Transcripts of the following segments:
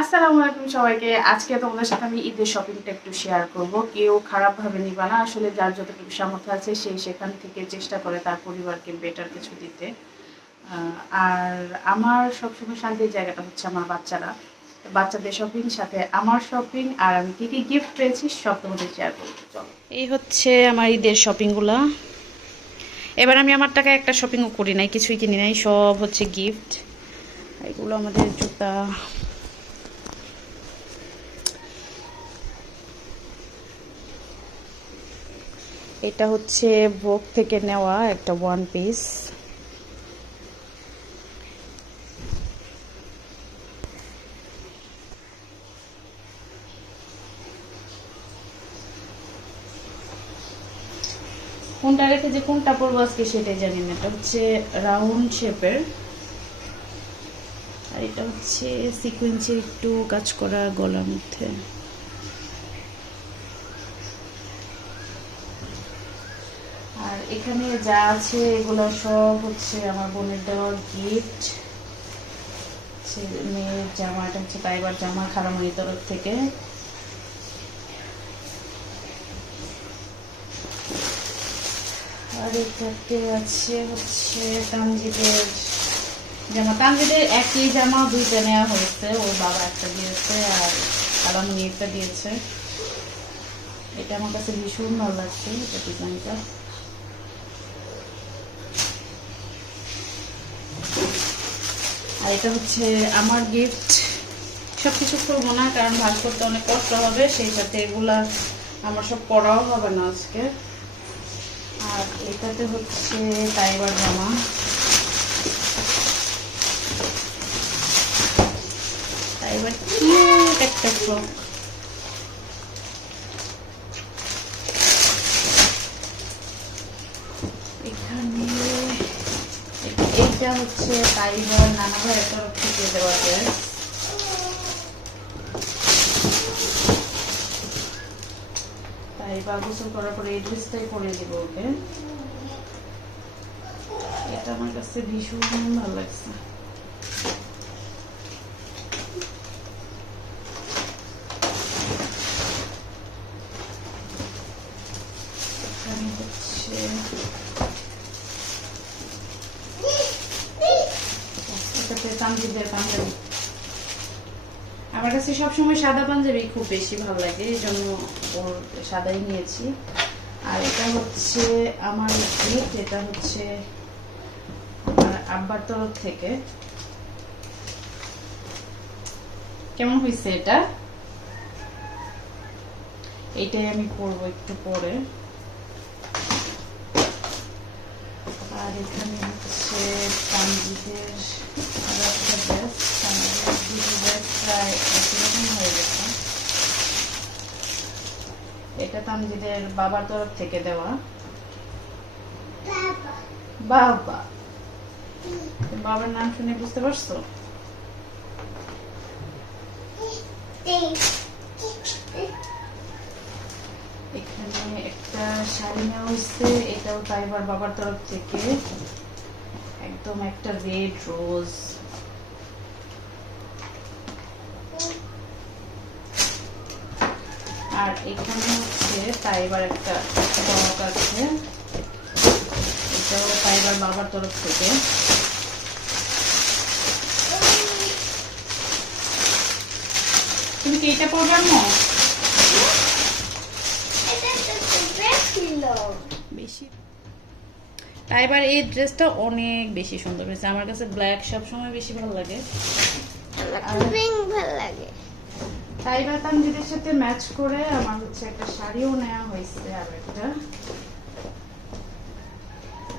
আসসালামু আলাইকুম সবাইকে। আজকে তোমাদের সাথে আমি ঈদের শপিংটা একটু শেয়ার করব। কেউ খারাপভাবে নিবা না। আসলে যার যতটুকু সামর্থ্য আছে সেই সেখান থেকে চেষ্টা করে তার পরিবারকে বেটার কিছু দিতে। আর আমার সবসময় শান্তির জায়গাটা হচ্ছে আমার বাচ্চারা। বাচ্চাদের শপিং সাথে আমার শপিং আর আমি কী কী গিফট পেয়েছি, সব তোমাদের শেয়ার করব। চলো। এই হচ্ছে আমার ঈদের শপিংগুলো এবার আমি আমার টাকায় একটা শপিংও করি নাই, কিছুই কিনি নাই, সব হচ্ছে গিফট এগুলো আমাদের জুতা এটা হচ্ছে ভোগ থেকে নেওয়া একটা ওয়ান পিস কোনটা রেখে যে কোনটা পরবো আজকে সেটাই জানি না। এটা হচ্ছে রাউন্ড শেপের আর এটা হচ্ছে সিকুয়েন্সের একটু কাজ করা গলার মধ্যে। এখানে যা আছে, এগুলো সব হচ্ছে আমার বোনের দেওয়া গিফট মেয়ের জামা, এটা হচ্ছে তাইবার জামা খারামণির তরফ থেকে। আর এটাতে আছে হচ্ছে তানজিদের জামা। তানজিদের একই জামা দুইটা নেওয়া হয়েছে। ওর বাবা একটা দিয়েছে আর আলামনি একটা দিয়েছে। এটা আমার কাছে ভীষণ ভালো লাগছে, এটা ডিজাইনটা আর এটা হচ্ছে আমার গিফট সব কিছু করব না, কারণ ভাগ করতে অনেক কষ্ট হবে, সেই সাথে এগুলা আমার সব পড়াও হবে না আজকে। আর এটাতে হচ্ছে টাইবার জামা। টাইবার কিউট একটা ফ্রক এখানে এইটা হচ্ছে টাইবার নানা ভাইয়ের তরফ থেকে দেওয়া যায় তাই বা গোসল করার পরে এই ড্রেসটাই পরে দিব ওকে। এটা আমার কাছে ভীষণ ভালো লাগছে। এখানে হচ্ছে তানজিদের পাঞ্জাবি। আমার কাছে সবসময় সাদা পাঞ্জাবি খুব বেশি ভালো লাগে, এই জন্য ওর সাদাই নিয়েছি। আর এটা হচ্ছে আমার গিফট এটা হচ্ছে আমার আব্বার তরফ থেকে। কেমন হয়েছে এটা? এইটাই আমি পরবো একটু পরে। আর এখানে হচ্ছে তানজিদের এটা তানজিদের বাবার তরফ থেকে দেওয়া। বাবা। বাবার নাম শুনে বুঝতে পারছ? এখানে একটা শাড়ি নেওয়া হয়েছে এটাও তাইবার বাবার তরফ থেকে। একদম একটা রেড রোজ আর এখানে হচ্ছে তাইবার একটা ফ্রক আছে। এটাও তাইবার বাবার তরফ থেকে। তুমি কি এটা পরবার না বেশি। তাই এবার এই ড্রেসটা অনেক বেশি সুন্দর হয়েছে। আমার কাছে ব্ল্যাক সব সময় বেশি ভালো লাগে। তাই এবার তানজিদের সাথে ম্যাচ করে আমার হচ্ছে একটা শাড়িও নেওয়া হয়েছে আর একটা।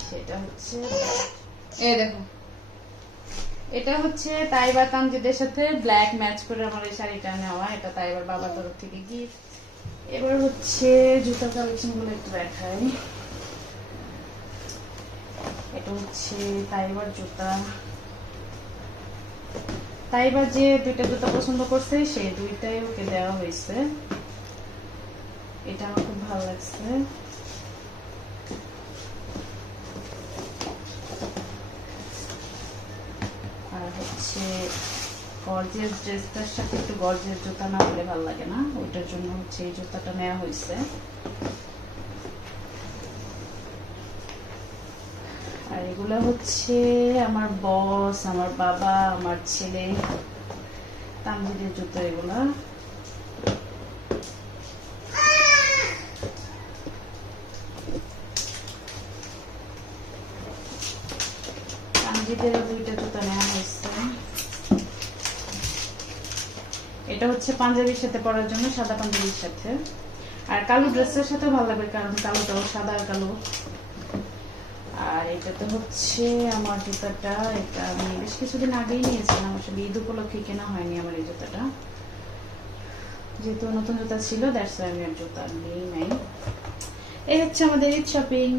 সেটা হচ্ছে এই দেখো। এটা হচ্ছে তাইবার তানজিদের সাথে ব্ল্যাক ম্যাচ করে আমার এই শাড়িটা নেওয়া। এটা তাইবার বাবার তরফ থেকে গিফট এবার হচ্ছে জুতার কালেকশনগুলো একটু দেখাই। এটা হচ্ছে তাইবার জুতা। তাইবার যে দুইটা জুতা পছন্দ করছে, সেই দুইটাই ওকে দেওয়া হয়েছে। এটা আমার খুব ভালো লাগছে। আর হচ্ছে গর্জিয়াস ড্রেসটার সাথে একটু গর্জিয়াস জুতা না হলে ভালো লাগে না। ওইটার জন্য হচ্ছে এই জুতাটা নেওয়া হয়েছে। আর এগুলো হচ্ছে আমার বস, আমার বাবা, আমার ছেলে তামজিদের জুতো এগুলা। তামজিদেরও দুইটা জুতো নেওয়া হয়েছে। এটা হচ্ছে পাঞ্জাবির সাথে পরার জন্য, সাদা পাঞ্জাবির সাথে। আর কালো ড্রেসের সাথে ভালো লাগবে, কারণ কালোটাও সাদা আর কালো। আর এটা তো হচ্ছে আমার জুতাটা, এটা আমি বেশ কিছুদিন আগেই নিয়েছিলাম আসলে ঈদ উপলক্ষে কেনা হয়নি আমার এই জুতাটা। যেহেতু নতুন জুতা ছিল দ্যাটস আমি আর জুতা নেই। নাই এই হচ্ছে আমাদের ঈদ শপিং